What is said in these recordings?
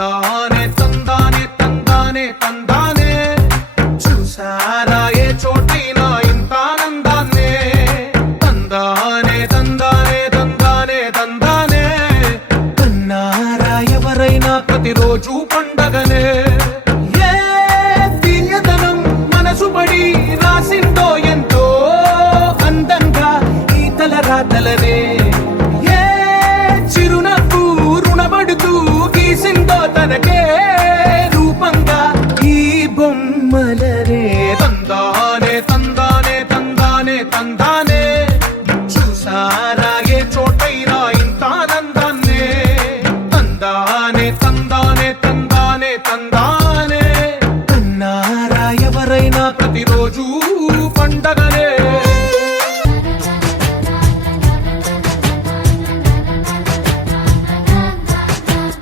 తందానే తందానే తందానే తందానే చూసారా ఏ చోటైనా ఇంత ఆనందాన్నే తందానే తందానే తందానే తందానే కన్నారా ఎవరైనా ప్రతిరోజు పండగనే ఏ తీయదనం మనసు పడి రాసిందో ఎంతో అందంగా ఈ తలరాతలనే ఏ చిరునవ్వు రుణపడుతూ గీసిందో తనకే రూపంగా ఈ బొమ్మలనే తందానే తందానే తందానే తందానే చూసారా ఏ చోటైనా ఇంత ఆనందాన్నే తందానే తందానే తందానే తందానే కన్నారా ఎవరైనా ప్రతిరోజు పండగనే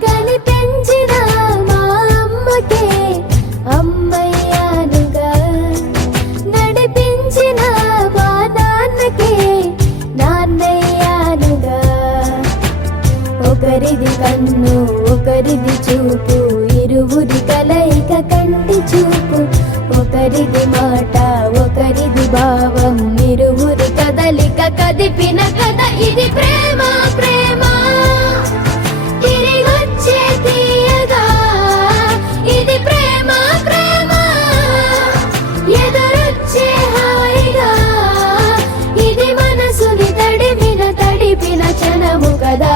కనిపించిన మా అమ్మకే అమ్మయ్యానుగా నడిపించిన మా నాన్నకే నాన్నయ్యానుగా ఒకరిది కన్ను ఒకరిది చూపు ఇరువురి కలయిక కంటి చూపు ఒకరిది మాట ఒకరిది భావం ఇరువురి కదలిక కదిపిన కథ ఇది ప్రేమ ప్రేమ తిరిగొచ్చే తీయగా ఇది ప్రేమ ప్రేమ ఎదురొచ్చే హాయిగా ఇది మనసుని తడిపిన క్షణము కదా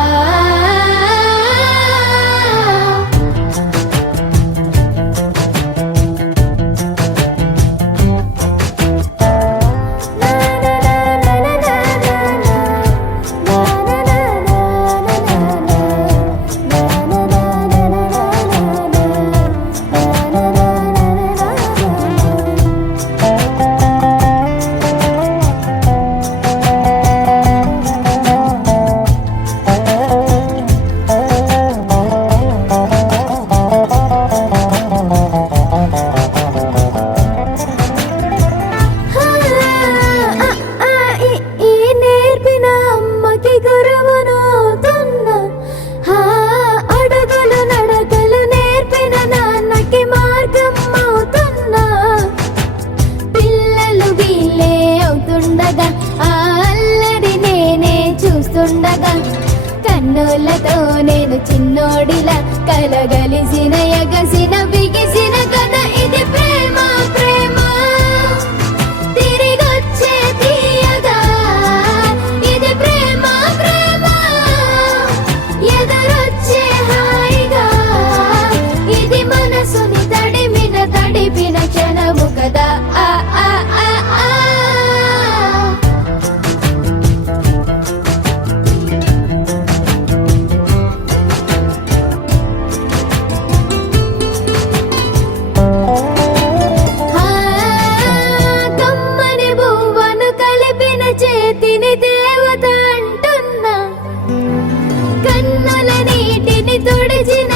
నేర్పిన అమ్మకి గురువునవుతున్నా అడుగులు నడకలు నేర్పిన నాన్నకి మార్గం అవుతున్నా పిల్లలు వీళ్ళే అవుతుండగా ఆ అల్లరి నేనే చూస్తుండగా కన్నులతో నేను చిన్నోడిలా కలగలిసిన ఎగసిన బిగిసిన కథ ఇది ప్రేమ ప్రేమ తిరిగొచ్చే తీయగా ఇది ప్రేమ ప్రేమ ఎదురొచ్చే హాయిగా ఇది మనసుని తడిపిన క్షణము కదా ఆ ఆ ఆ ఆ కమ్మని బువ్వను కలిపిన చేతిని దేవత అంటున్నా కన్నుల నీటిని తుడిచిన